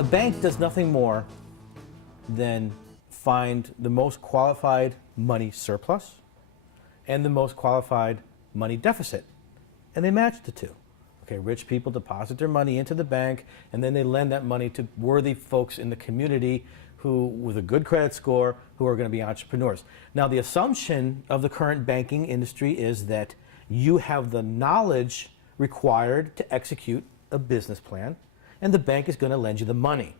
The bank does nothing more than find the most qualified money surplus and the most qualified money deficit, and they match the two. Okay, rich people deposit their money into the bank, and then they lend that money to worthy folks in the community who, with a good credit score, who are going to be entrepreneurs. Now, the assumption of the current banking industry is that you have the knowledge required to execute a business plan, and the bank is going to lend you the money.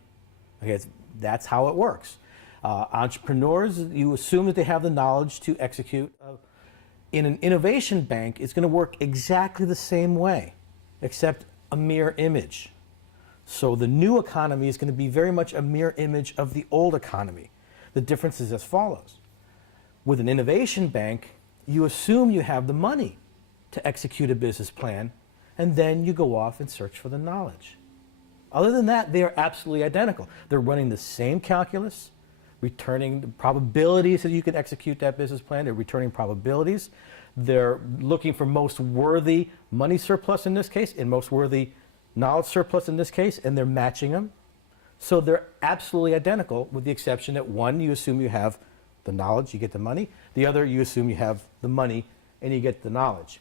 Okay, that's how it works. Entrepreneurs, you assume that they have the knowledge to execute. In an innovation bank, it's going to work exactly the same way, except a mirror image. So the new economy is going to be very much a mirror image of the old economy. The difference is as follows. With an innovation bank, you assume you have the money to execute a business plan, and then you go off and search for the knowledge. Other than that, they are absolutely identical. They're running the same calculus, returning the probabilities that you can execute that business plan. They're returning probabilities. They're looking for most worthy money surplus in this case, and most worthy knowledge surplus in this case, and they're matching them. So they're absolutely identical, with the exception that one, you assume you have the knowledge, you get the money. The other, you assume you have the money and you get the knowledge.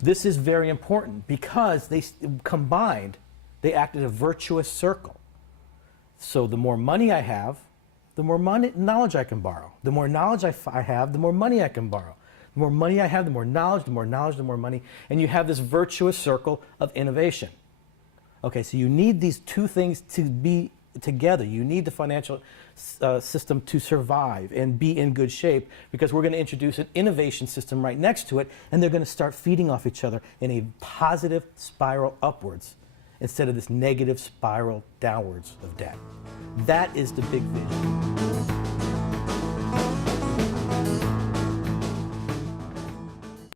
This is very important because they combined, they act as a virtuous circle. So the more money I have, the more knowledge I can borrow. The more knowledge I have, the more money I can borrow. The more money I have, the more knowledge, the more knowledge, the more money. And you have this virtuous circle of innovation. Okay, so you need these two things to be together. You need the financial system to survive and be in good shape, because we're going to introduce an innovation system right next to it, and they're going to start feeding off each other in a positive spiral upwards instead of this negative spiral downwards of debt. That is the big vision.